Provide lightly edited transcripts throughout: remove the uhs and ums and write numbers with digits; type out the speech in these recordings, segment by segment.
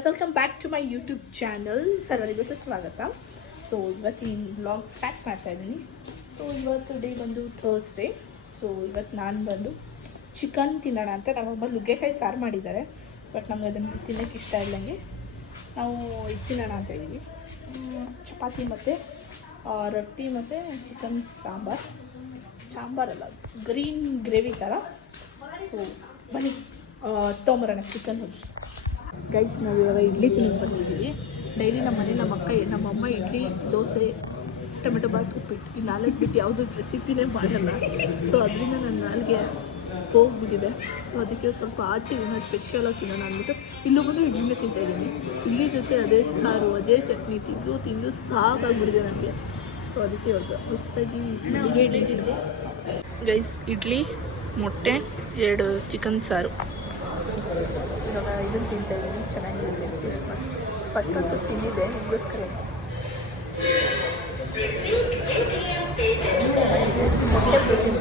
Guys, welcome back to my YouTube channel. ಸರ್ವರಿಗೂ ಸ್ವಾಗತ. So ಇವತ್ತಿನ ವ್ಲಾಗ್ ಸ್ಟಾರ್ಟ್ ಮಾಡ್ತಾ ಇದ್ದೀನಿ. ಸೊ ಇವತ್ತು ಡೇ ಬಂದು ಥರ್ಸ್ಡೇ. ಸೊ ಇವತ್ತು ನಾನು ಬಂದು ಚಿಕನ್ ತಿನ್ನೋಣ ಅಂತ ನಮ್ಮಮ್ಮ ನುಗ್ಗೆಕಾಯಿ ಸಾರು ಮಾಡಿದ್ದಾರೆ. ಬಟ್ ನಮ್ಗೆ ಅದನ್ನು ತಿನ್ನೋಕ್ಕೆ ಇಷ್ಟ ಇಲ್ಲಂಗೆ ನಾವು ಇದು ತಿನ್ನೋಣ ಅಂತ ಇದ್ದೀವಿ. ಚಪಾತಿ ಮತ್ತು ರೊಟ್ಟಿ ಮತ್ತು ಚಿಕನ್ ಸಾಂಬಾರಲ್ಲ, ಗ್ರೀನ್ ಗ್ರೇವಿ ಥರ. ಸೊ ಬನ್ನಿ ತೊಗೊಂಬರೋಣ ಚಿಕನ್ ಹೋಗಿ. ಗೈಸ್, ನಾವು ಇವಾಗ ಇಡ್ಲಿ ತಿನ್ನೋಕೆ ಬಂದಿದ್ದೀವಿ. ಡೈಲಿ ನಮ್ಮಮ್ಮ ಇಡ್ಲಿ, ದೋಸೆ, ಟೊಮೆಟೊ ಬಾತ್, ಉಪ್ಪಿಟ್ಟು ಈ 4 ಬಿಟ್ಟು ಯಾವುದೂ ರೆಸಿಪಿನೇ ಮಾಡಲ್ಲ. ಸೊ ಅದರಿಂದ ನನ್ನ ನಾಲ್ಗೆ ಹೋಗ್ಬಿಟ್ಟಿದೆ. ಸೊ ಅದಕ್ಕೆ ಸ್ವಲ್ಪ ಆಚೆ ಇನ್ನೂ ಸ್ಪೆಷಲಾಗಿ ತಿನ್ನೋಣ ಅಂದ್ಬಿಟ್ಟು ಇಲ್ಲೂ ಬಂದು ಇಡ್ಲಿನೇ ತಿಂತಾಯಿದ್ದೀನಿ. ಇಡ್ಲಿ ಜೊತೆ ಅದೇ ಸಾರು, ಅದೇ ಚಟ್ನಿ ತಿಂದು ಸಾಕಾಗ್ಬಿಟ್ಟಿದೆ ನನಗೆ. ಸೊ ಅದಕ್ಕೆ ಇವಾಗ ಹೊಸದಾಗಿ ಇಡ್ಲಿ ತಿಂದೆ. ಗೈಸ್, ಇಡ್ಲಿ, ಮೊಟ್ಟೆ, 2 ಚಿಕನ್ ಸಾರು. ಇವಾಗ ಇದನ್ನು ತಿಂತಾಯಿದ್ದೀನಿ. ಚೆನ್ನಾಗಿದೆ, ಟೇಸ್ಟ್ ಮಾಡ್ತೀನಿ. ಫಸ್ಟ್ ಅಂತೂ ತಿಂದಿದ್ದೆ ನಿಮಗೋಸ್ಕರ. ಚೆನ್ನಾಗಿದೆ, ಮೊಟ್ಟೆ ಪ್ರೋಟೀನ್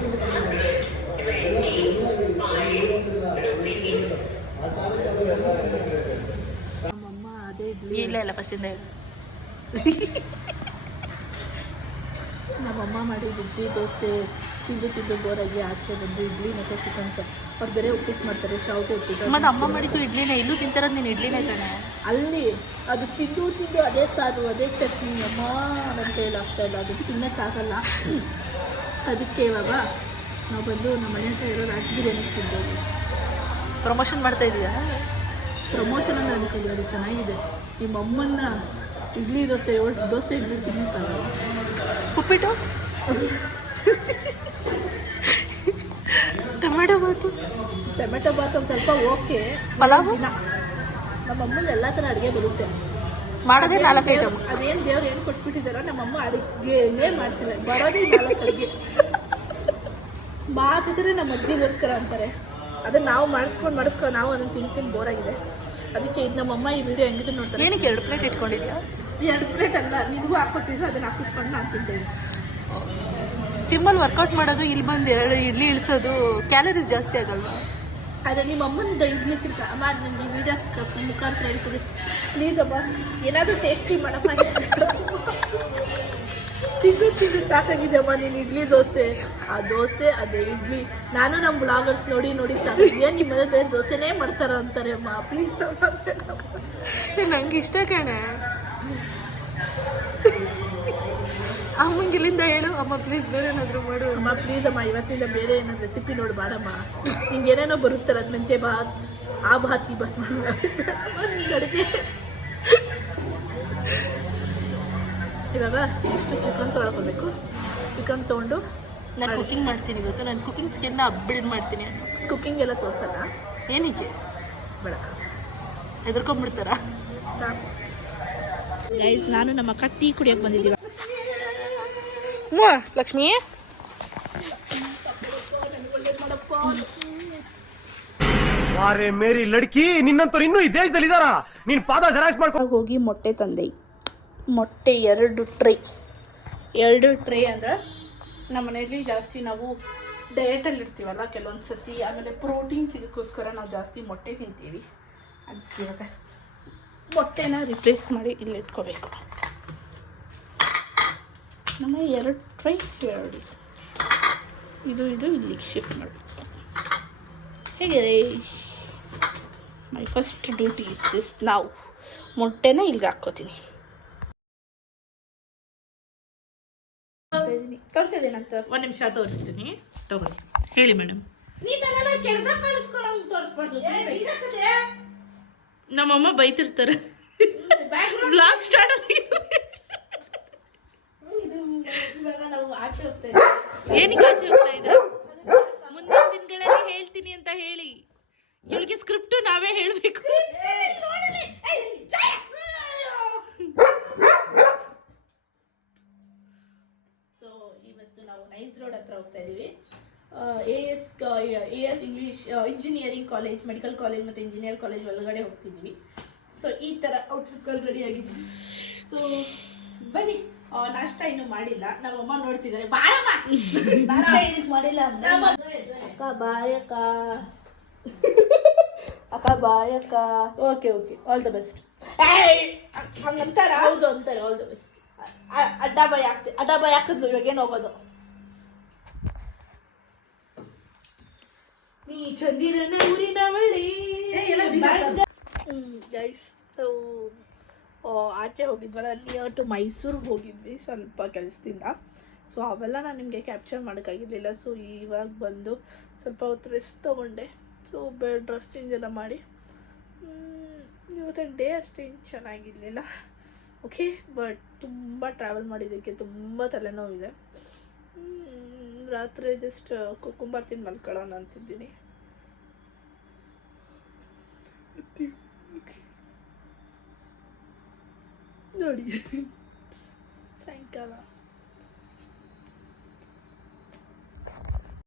ನಮ್ಮಮ್ಮ ಅದೇ ಇಡ್ಲಿ ಇಲ್ಲ ಫಸ್ಟಿಂದ ನಮ್ಮಮ್ಮ ಮಾಡಿದ ಇಡ್ಲಿ, ದೋಸೆ ತಿಂದು ಬೋರಾಗಿ ಆಚೆ ಬಂದು ಇಡ್ಲಿ ಮತ್ತು ಚಿಕನ್ ಸಾರು. ಅವ್ರು ಬೇರೆ ಉಪ್ಪಿಟ್ಟು ಮಾಡ್ತಾರೆ, ಶಾವಿಗೆ ಉಪ್ಪಿಟ್ಟು. ಮತ್ತು ಅಮ್ಮ ಮಾಡಿದ್ದು ಇಡ್ಲಿನೇ ಇಲ್ಲೂ ತಿಂತಾರದು. ನೀನು ಇಡ್ಲಿನೇ ತಾನೆ ಅಲ್ಲಿ ಅದು ತಿಂದು ಅದೇ ಸಾರು, ಅದೇ ಚಟ್ನಿ. ಅಮ್ಮ ನನ್ನ ಕೈಯಲ್ಲಿ ಆಗ್ತಾಯಿಲ್ಲ, ಅದು ತಿನ್ನೋಕ್ಕಾಗಲ್ಲ. ಅದಕ್ಕೆ ಇವಾಗ ನಾವು ಬಂದು ನಮ್ಮ ಮನೆ ಹತ್ರ ಇರೋ ರಾಜ್ ಬಿರಿಯಾನಿ ತಿಂದೋಗಿ ಪ್ರಮೋಷನ್ ಮಾಡ್ತಾಯಿದ್ದೀಯಾ? ಪ್ರಮೋಷನ್ ಅಂತ ಅನ್ಕೊಳ್ಳಿ, ಅದು ಚೆನ್ನಾಗಿದೆ. ನಿಮ್ಮ ಅಮ್ಮನ್ನ ಇಡ್ಲಿ ದೋಸೆ ಇಡ್ಲಿ ತಿನ್ನುತ್ತಲ್ಲ. ಉಪ್ಪಿಟ್ಟು, ಟೊಮೆಟೊ ಬಾತ್ ಒಂದು ಸ್ವಲ್ಪ ಓಕೆ. ಪಲಾವು ನಮ್ಮಮ್ಮನ ಎಲ್ಲ ಥರ ಅಡುಗೆ ಬರುತ್ತೆ. ಮಾಡೋದೇ 4 ಐಟಮ್. ಅದೇನು ದೇವ್ರು ಏನು ಕೊಟ್ಬಿಟ್ಟಿದ್ದಾರೋ ನಮ್ಮಮ್ಮ ಅಡುಗೆನೇ ಮಾಡ್ತಿಲ್ಲ. ಬರೋದೇ 4 ಅಡುಗೆ ಮಾತಿದ್ರೆ ನಮ್ಮ ಅಜ್ಜಿಗೋಸ್ಕರ ಅಂತಾರೆ. ಅದನ್ನು ನಾವು ಮಾಡಿಸ್ಕೊಂಡು ನಾವು ಅದನ್ನು ತಿಂದು ಬೋರಾಗಿದೆ. ಅದಕ್ಕೆ ಇದು ನಮ್ಮಮ್ಮ ಈ ವಿಡಿಯೋ ಹೆಂಗಿದ್ರು ನೋಡ್ತಾರೆ. ಏನಕ್ಕೆ 2 ಪ್ಲೇಟ್ ಇಟ್ಕೊಂಡಿದ್ಯಾ? 2 ಪ್ಲೇಟ್ ಅಲ್ಲ, ನಿನಗೂ ಹಾಕ್ಕೊಟ್ಟಿದ್ರು, ಅದನ್ನು ಹಾಕಿಟ್ಕೊಂಡು ನಾನು ತಿಂತೇನೆ. ಜಿಮ್ಮಲ್ಲಿ ವರ್ಕೌಟ್ ಮಾಡೋದು, ಇಲ್ಲಿ ಬಂದು 2 ಇಡ್ಲಿ ಇಳಿಸೋದು, ಕ್ಯಾಲರೀಸ್ ಜಾಸ್ತಿ ಆಗಲ್ವಾ? ಆದರೆ ನಿಮ್ಮ ಅಮ್ಮನ ಇಡ್ಲಿ ತಿರ್ಗ ಅಮ್ಮ ನನಗೆ ಈ ವಿಡಿಯೋ ಮುಖಾಂತರ ಹೇಳ್ತೀನಿ. ಪ್ಲೀಸ್ ಅಮ್ಮ, ಏನಾದರೂ ಟೇಸ್ಟಿ ಮಾಡಮ್ಮ. ತಿಂದು ಸಾಕಾಗಿದೆ ಅಮ್ಮ ನೀನು ಇಡ್ಲಿ ದೋಸೆ ಅದೇ ಇಡ್ಲಿ. ನಾನು ನಮ್ಮ ಬ್ಲಾಗರ್ಸ್ ನೋಡಿ ಸಾಕಾಗಿದೆ. ನಿಮ್ಮ ಮನೇಲಿ ಬೇರೆ ದೋಸೆನೇ ಮಾಡ್ತಾರ ಅಂತಾರೆ. ಅಮ್ಮ ಪ್ಲೀಸ್ ನಂಗೆ ಇಷ್ಟ ಕಣೆ. ಅಮ್ಮಂಗೆ ಇಲ್ಲಿಂದ ಹೇಳು, ಅಮ್ಮ ಪ್ಲೀಸ್ ಬೇರೆ ಏನಾದರೂ ಮಾಡು. ಅಮ್ಮ ಪ್ಲೀಸ್ ಅಮ್ಮ, ಇವತ್ತಿಂದ ಬೇರೆ ಏನಾದ್ರು ರೆಸಿಪಿ ನೋಡಿ ಬಾಡಮ್ಮ. ನಿಂಗೆ ಏನೇನೋ ಬರುತ್ತಲ್ಲ, ಅದು ಮೆಂತ್ಯ ಬಾತ್, ಆ ಬಾತ್, ಈ ಬಾತ್ ಅಡುಗೆ. ಇವಾಗ ಇಷ್ಟು ಚಿಕನ್ ತೊಳ್ಕೊಬೇಕು. ಚಿಕನ್ ತೊಗೊಂಡು ನಾನು ಕುಕಿಂಗ್ ಮಾಡ್ತೀನಿ. ಇವತ್ತು ನಾನು ಕುಕಿಂಗ್ ಸ್ಕಿನ್ನ ಬಿಲ್ಡ್ ಮಾಡ್ತೀನಿ. ಕುಕಿಂಗ್ ಎಲ್ಲ ತೋರಿಸಲ್ಲ. ಏನಕ್ಕೆ ಬೇಡ, ಹೆದರ್ಕೊಂಡ್ಬಿಡ್ತಾರ. ಗೈಸ್, ನಾನು ನಮ್ಮ ಅಕ್ಕ ಟೀ ಕುಡಿಯೋಕೆ ಬಂದಿದ್ದೀವಿ. ಲಕ್ಷ್ಮಿ, ಮೇರಿ ಲಡ್ಕಿ, ನಿನ್ನಂತವ್ರು ಇನ್ನೂ ಈ ದೇಶದಲ್ಲಿ ಇದಾರ? ನೀನ್ ಪಾದ ಜೆರಾಕ್ಸ್ ಮಾಡ್ಕೊಂಡು ಹೋಗಿ ಮೊಟ್ಟೆ ತಂದೆ. ಮೊಟ್ಟೆ 2 ಟ್ರೈ ಅಂದ್ರೆ ನಮ್ಮ ಮನೆಯಲ್ಲಿ ಜಾಸ್ತಿ ನಾವು ಡಯಟಲ್ಲಿ ಇರ್ತೀವಲ್ಲ ಕೆಲವೊಂದು ಸತಿ. ಆಮೇಲೆ ಪ್ರೋಟೀನ್ ಸಿಗೋಕ್ಕೋಸ್ಕರ ನಾವು ಜಾಸ್ತಿ ಮೊಟ್ಟೆ ತಿಂತೀವಿ. ಅದಕ್ಕೆ ಇವಾಗ ಮೊಟ್ಟೆನ ರಿಪ್ಲೇಸ್ ಮಾಡಿ ಇಲ್ಲಿ ಇಟ್ಕೋಬೇಕು. ನಮ್ಮ 2 ಟ್ರೈ 2 ಇದು ಇಲ್ಲಿಗೆ ಶಿಫ್ಟ್ ಮಾಡಬೇಕು. ಹೇಗೆ my first duty is this. ನಾವು ಮೊಟ್ಟೆನ ಇಲ್ಲಿಗೆ ಹಾಕ್ಕೋತೀನಿ. ತೋರಿಸಿದೇನಂತ 1 ನಿಮಿಷ ತೋರಿಸ್ತೀನಿ. ತಗೊಳ್ಳಿ. ಹೇಳಿ ಮೇಡಮ್. ನಮ್ಮಮ್ಮ ಬೈತಿರ್ತಾರೆ. ಬ್ಲಾಗ್ ಸ್ಟಾರ್ಟ್ ಏನಕ್ಕೆ ಆಚೆ ಹೋಗ್ತಾ ಇದ್ರೆ? ಮುಂದಿನ ದಿನಗಳಲ್ಲಿ ಹೇಳ್ತೀನಿ ಅಂತ ಹೇಳಿ. ಇವಳಿಗೆ ಸ್ಕ್ರಿಪ್ಟ್ ನಾವೇ ಹೇಳಬೇಕು. ಸೊ ಇವತ್ತು ನಾವು ನೈಸ್ ರೋಡ್ ಹತ್ರ ಹೋಗ್ತಾ ಇದ್ದೀವಿ. AS English engineering college, medical college ಮತ್ತು ಇಂಜಿನಿಯರ್ ಕಾಲೇಜ್ ಒಳಗಡೆ ಹೋಗ್ತಿದ್ದೀವಿ. ಸೊ ಈ ಥರ ಔಟ್ಲುಕ್ಕಲ್ಲಿ ರೆಡಿ ಆಗಿದ್ದೀವಿ. ಸೊ ಬನ್ನಿ. ನಾಷ್ಟ ಇನ್ನೂ ಮಾಡಿಲ್ಲ. ನಮ್ಮಮ್ಮ ನೋಡ್ತಿದ್ದಾರೆ. ಬಾರಮ್ಮ, ನಾಷ್ಟ ಏನಕ್ಕೆ ಮಾಡಿಲ್ಲ ಅಂತ. ಅಕ್ಕ ಬಾಯಕ್ಕ ಅಕ್ಕ ಬಾಯ್ ಅಕ್ಕ. Okay all the best. ಹಂಗಂತಾರ? ಹೌದು ಅಂತಾರೆ. All the best. ಅಡ್ಡ ಬಾಯ್ ಹಾಕಿದ್ಲು, ಇವಾಗ ಏನು ಹೋಗೋದು? ನೀ ಚಂದಿರನ ಊರಿನ ಬಳಿ. ಗೈಸ್, ಆಚೆ ಹೋಗಿದ್ವಲ್ಲ, ನಿಯರ್ ಟು ಮೈಸೂರಿಗೆ ಹೋಗಿದ್ವಿ ಸ್ವಲ್ಪ ಕೆಲಸದಿಂದ. ಸೊ ಅವೆಲ್ಲ ನಾನು ನಿಮಗೆ ಕ್ಯಾಪ್ಚರ್ ಮಾಡೋಕ್ಕಾಗಿರಲಿಲ್ಲ. ಸೊ ಇವಾಗ ಬಂದು ಸ್ವಲ್ಪ ಹೊತ್ತು ರೆಸ್ಟ್ ತೊಗೊಂಡೆ. ಸೊ ಡ್ರೆಸ್ ಚೇಂಜ್ ಎಲ್ಲ ಮಾಡಿ ಇವತ್ತಿನ ಡೇ ಅಷ್ಟೇನು ಚೆನ್ನಾಗಿರಲಿಲ್ಲ. ಓಕೆ, ಬಟ್ ತುಂಬ ಟ್ರಾವೆಲ್ ಮಾಡಿದ್ದಕ್ಕೆ ತುಂಬ ತಲೆನೋವಿದೆ. ರಾತ್ರಿ ಜಸ್ಟ್ ಕುಕ್ಕುಂಬರ್ ತಿಂದು ಮಲ್ಕೊಳ್ಳೋಣ ಅಂತಿದ್ದೀನಿ. ನೋಡಿ ಸಾಯಂಕಾಲ